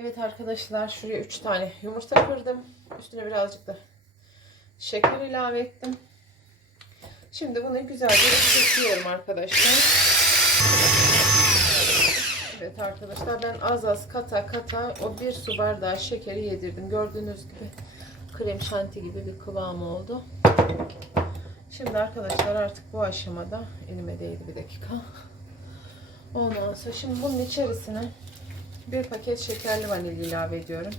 Evet arkadaşlar şuraya 3 tane yumurta kırdım. Üstüne birazcık da şeker ilave ettim. Şimdi bunu güzelce çekiyorum arkadaşlar. Evet arkadaşlar ben az az kata kata o bir su bardağı şekeri yedirdim. Gördüğünüz gibi krem şanti gibi bir kıvam oldu. Şimdi arkadaşlar artık bu aşamada elime değdi bir dakika. Ondan sonra şimdi bunun içerisine bir paket şekerli vanilya ilave ediyorum.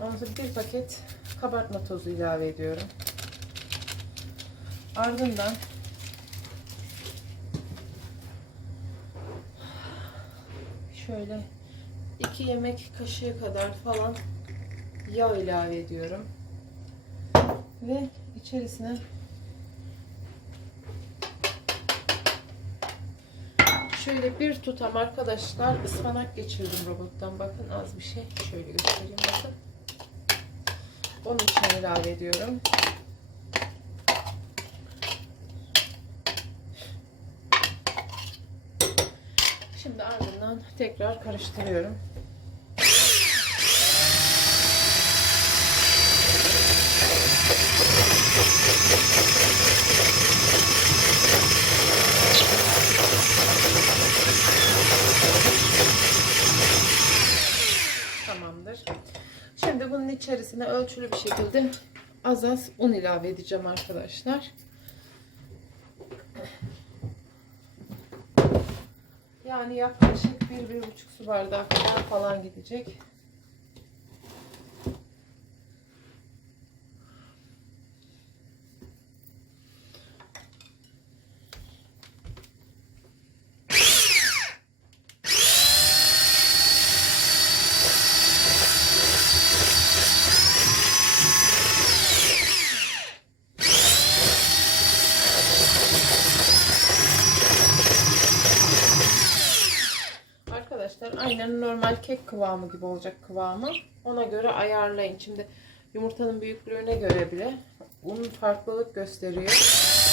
Ondan sonra bir paket kabartma tozu ilave ediyorum. Ardından şöyle 2 yemek kaşığı kadar falan yağ ilave ediyorum. Ve içerisine şöyle bir tutam arkadaşlar ıspanak geçirdim robottan. Bakın az bir şey. Şöyle göstereyim bakın. Onun için ilave ediyorum. Şimdi ardından tekrar karıştırıyorum. Tamamdır. Şimdi bunun içerisine ölçülü bir şekilde az az un ilave edeceğim arkadaşlar. Yani yaklaşık 1-1,5 su bardağı kadar falan gidecek. Aynen normal kek kıvamı gibi olacak kıvamı. Ona göre ayarlayın. Şimdi yumurtanın büyüklüğüne göre bile un farklılık gösteriyor.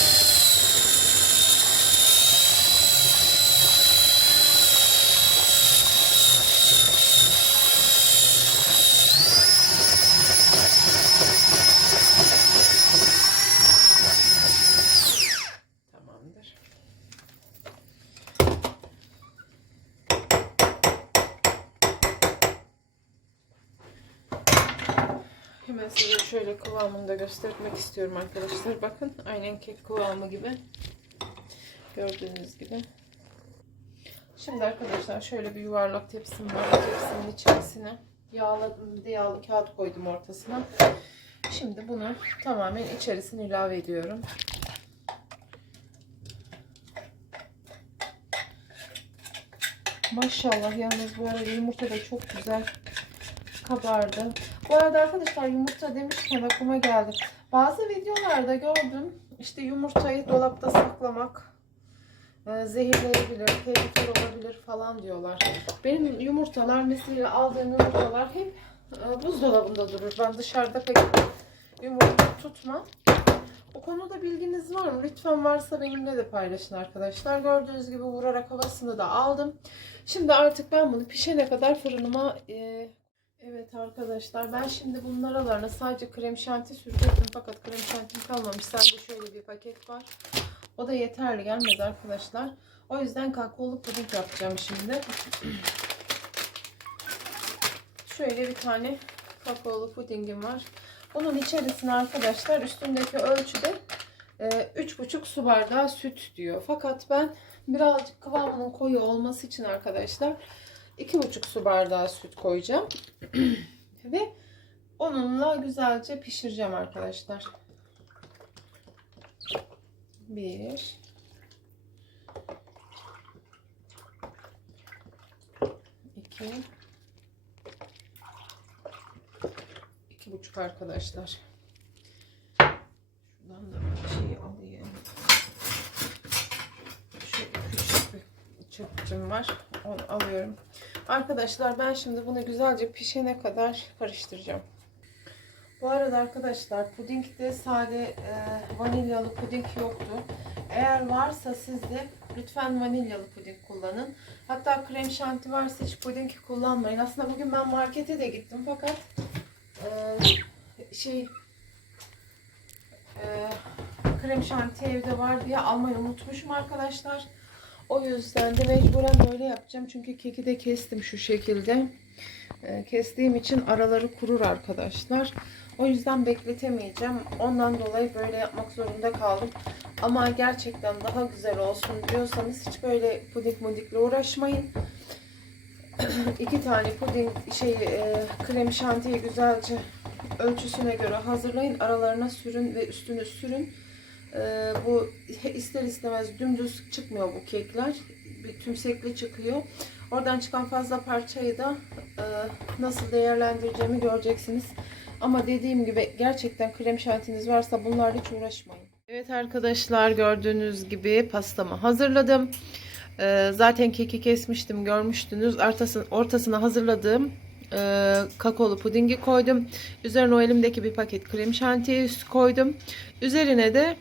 Hemen size şöyle kıvamını da göstermek istiyorum arkadaşlar. Bakın aynen kek kıvamı gibi. Gördüğünüz gibi. Şimdi arkadaşlar şöyle bir yuvarlak tepsim var. Bu Tepsinin içerisine yağladım. De yağlı kağıt koydum ortasına. Şimdi bunu tamamen içerisine ilave ediyorum. Maşallah yalnız bu arada yumurta da çok güzel kabardı. Bu arada arkadaşlar yumurta demişken aklıma geldi. Bazı videolarda gördüm işte yumurtayı dolapta saklamak e, zehirleyebilir, tehlikeli olabilir falan diyorlar. Benim yumurtalar mesela aldığım yumurtalar hep e, buzdolabında durur. Ben dışarıda pek yumurta tutmam. O konuda bilginiz var mı? Lütfen varsa benimle de paylaşın arkadaşlar. Gördüğünüz gibi vurarak havasını da aldım. Şimdi artık ben bunu pişene kadar fırınıma e, Evet arkadaşlar ben şimdi bunun aralarına sadece krem şanti sürecektim fakat krem şantim kalmamış. Sadece şöyle bir paket var. O da yeterli gelmez arkadaşlar. O yüzden kakaolu puding yapacağım şimdi. şöyle bir tane kakaolu pudingim var. Bunun içerisine arkadaşlar üstündeki ölçüde e, 3,5 su bardağı süt diyor. Fakat ben birazcık kıvamının koyu olması için arkadaşlar 2,5 su bardağı süt koyacağım. Ve onunla güzelce pişireceğim arkadaşlar. 1 2 iki buçuk arkadaşlar. Şuradan da bir şey alayım. Şöyle küçük bir çırpıcım var. Onu alıyorum. Arkadaşlar ben şimdi bunu güzelce pişene kadar karıştıracağım. Bu arada arkadaşlar pudingde sade e, vanilyalı puding yoktu. Eğer varsa sizde lütfen vanilyalı puding kullanın. Hatta krem şanti varsa hiç puding kullanmayın. Aslında bugün ben markete de gittim fakat e, şey e, krem şanti evde var diye almayı unutmuşum arkadaşlar. O yüzden de mecburen böyle yapacağım. Çünkü keki de kestim şu şekilde. E, kestiğim için araları kurur arkadaşlar. O yüzden bekletemeyeceğim. Ondan dolayı böyle yapmak zorunda kaldım. Ama gerçekten daha güzel olsun diyorsanız hiç böyle puding mudikle uğraşmayın. İki tane puding şey e, krem şantiyi güzelce ölçüsüne göre hazırlayın. Aralarına sürün ve üstünü sürün. E, bu ister istemez dümdüz çıkmıyor bu kekler. Bir tümsekli çıkıyor. Oradan çıkan fazla parçayı da e, nasıl değerlendireceğimi göreceksiniz. Ama dediğim gibi gerçekten krem şantiniz varsa bunlarla hiç uğraşmayın. Evet arkadaşlar gördüğünüz gibi pastamı hazırladım. Ee, zaten keki kesmiştim görmüştünüz. Ortasını, ortasına hazırladığım e, kakaolu pudingi koydum. Üzerine o elimdeki bir paket krem şantiyi üst koydum. Üzerine de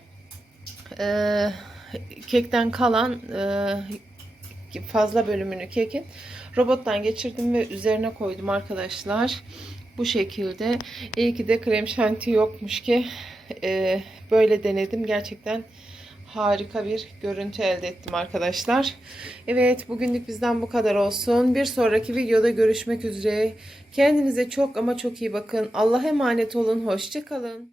e, kekten kalan e, fazla bölümünü kekin robottan geçirdim ve üzerine koydum arkadaşlar. Bu şekilde. İyi ki de krem şanti yokmuş ki e, böyle denedim. Gerçekten harika bir görüntü elde ettim arkadaşlar. Evet bugünlük bizden bu kadar olsun. Bir sonraki videoda görüşmek üzere. Kendinize çok ama çok iyi bakın. Allah'a emanet olun. Hoşçakalın.